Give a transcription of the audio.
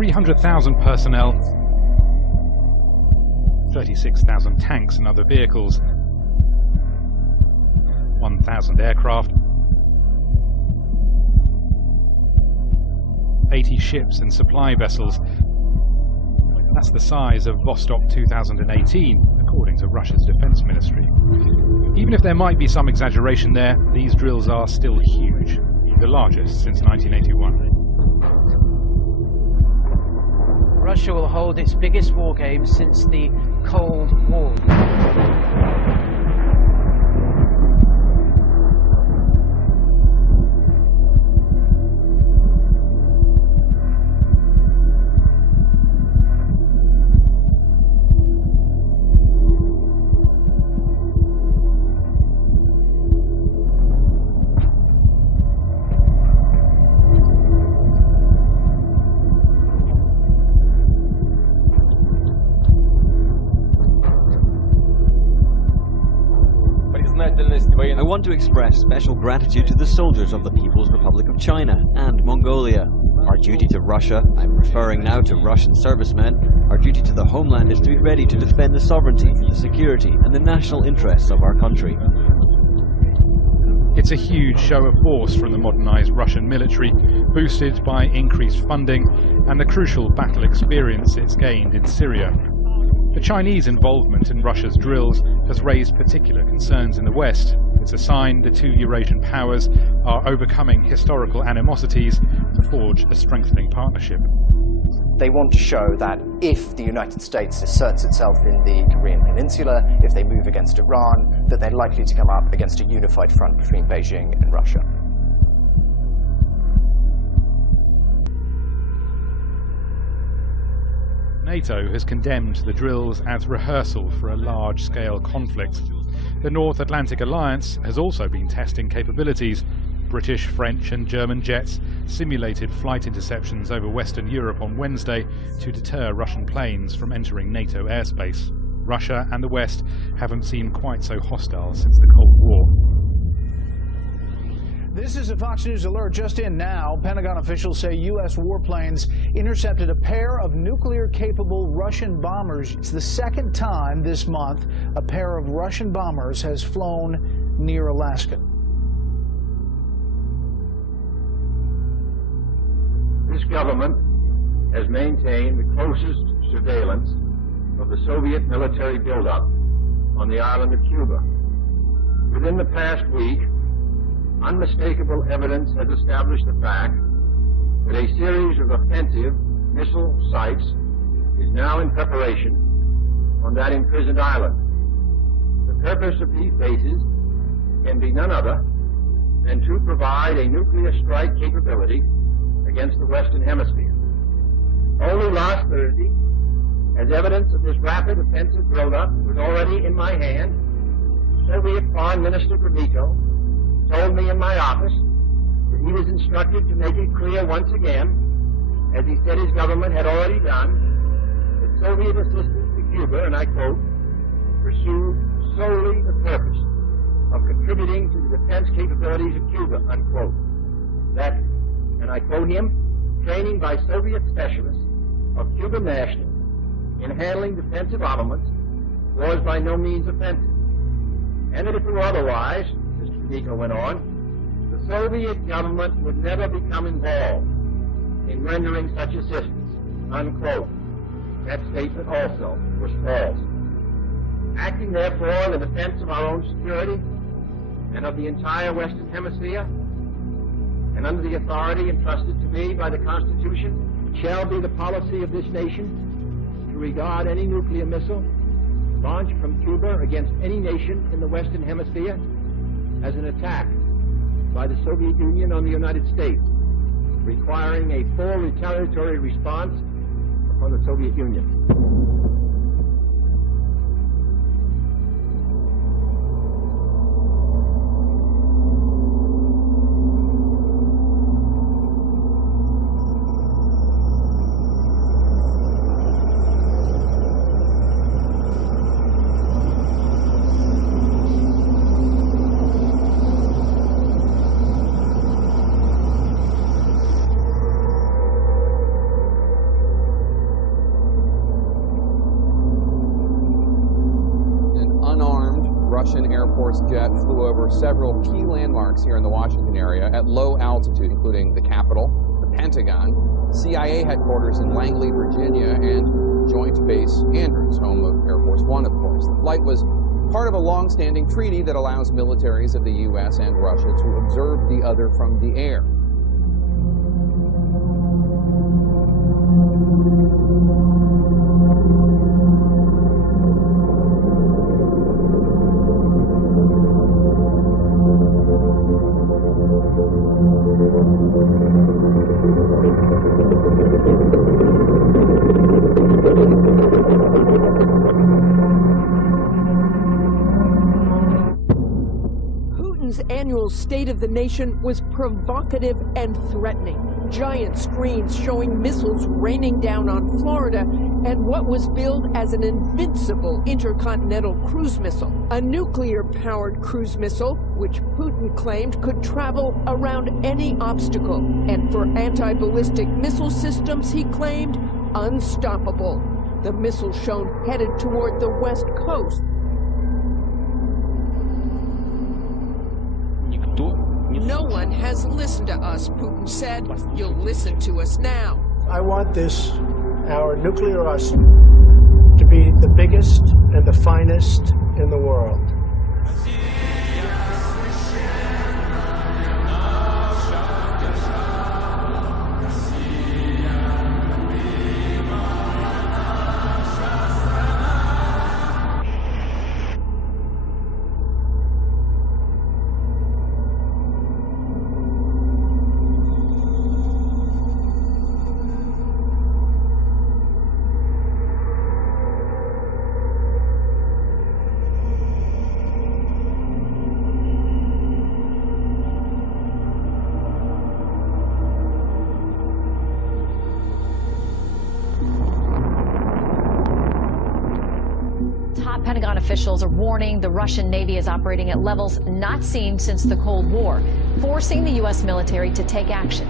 300,000 personnel, 36,000 tanks and other vehicles, 1,000 aircraft, 80 ships and supply vessels. That's the size of Vostok 2018, according to Russia's defense ministry. Even if there might be some exaggeration there, these drills are still huge, the largest since 1981. Russia will hold its biggest war games since the Cold War. I want to express special gratitude to the soldiers of the People's Republic of China and Mongolia. Our duty to Russia, I'm referring now to Russian servicemen, our duty to the homeland is to be ready to defend the sovereignty, the security and the national interests of our country. It's a huge show of force from the modernized Russian military, boosted by increased funding and the crucial battle experience it's gained in Syria. The Chinese involvement in Russia's drills has raised particular concerns in the West. It's a sign the two Eurasian powers are overcoming historical animosities to forge a strengthening partnership. They want to show that if the United States asserts itself in the Korean Peninsula, if they move against Iran, that they're likely to come up against a unified front between Beijing and Russia. NATO has condemned the drills as rehearsal for a large-scale conflict. The North Atlantic Alliance has also been testing capabilities. British, French and German jets simulated flight interceptions over Western Europe on Wednesday to deter Russian planes from entering NATO airspace. Russia and the West haven't seemed quite so hostile since the Cold War. This is a Fox News alert just in now. Pentagon officials say U.S. warplanes intercepted a pair of nuclear-capable Russian bombers. It's the second time this month a pair of Russian bombers has flown near Alaska. This government has maintained the closest surveillance of the Soviet military buildup on the island of Cuba. Within the past week, unmistakable evidence has established the fact that a series of offensive missile sites is now in preparation on that imprisoned island. The purpose of these bases can be none other than to provide a nuclear strike capability against the Western Hemisphere. Only last Thursday, as evidence of this rapid offensive buildup was already in my hand, Soviet Foreign Minister Gromyko told me in my office that he was instructed to make it clear once again, as he said his government had already done, that Soviet assistance to Cuba, and I quote, pursued solely the purpose of contributing to the defense capabilities of Cuba, unquote. That, and I quote him, training by Soviet specialists of Cuban nationals in handling defensive armaments was by no means offensive. And that if it were otherwise, Gromyko went on, the Soviet government would never become involved in rendering such assistance, unquote. That statement also was false. Acting therefore in the defense of our own security and of the entire Western Hemisphere, and under the authority entrusted to me by the Constitution, shall be the policy of this nation to regard any nuclear missile launched from Cuba against any nation in the Western Hemisphere as an attack by the Soviet Union on the United States, requiring a full retaliatory response upon the Soviet Union. Force jet flew over several key landmarks here in the Washington area at low altitude, including the Capitol, the Pentagon, CIA headquarters in Langley, Virginia, and Joint Base Andrews, home of Air Force One, of course. The flight was part of a long-standing treaty that allows militaries of the U.S. and Russia to observe the other from the air. Putin's annual State of the Nation was provocative and threatening. Giant screens showing missiles raining down on Florida and what was billed as an invincible intercontinental cruise missile. A nuclear-powered cruise missile, which Putin claimed could travel around any obstacle. And for anti-ballistic missile systems, he claimed unstoppable. The missile shown headed toward the West Coast. No one has listened to us, Putin said. You'll listen to us now. I want this, our nuclear arsenal, to be the biggest and the finest in the world. Top Pentagon officials are warning the Russian Navy is operating at levels not seen since the Cold War, forcing the U.S. military to take action.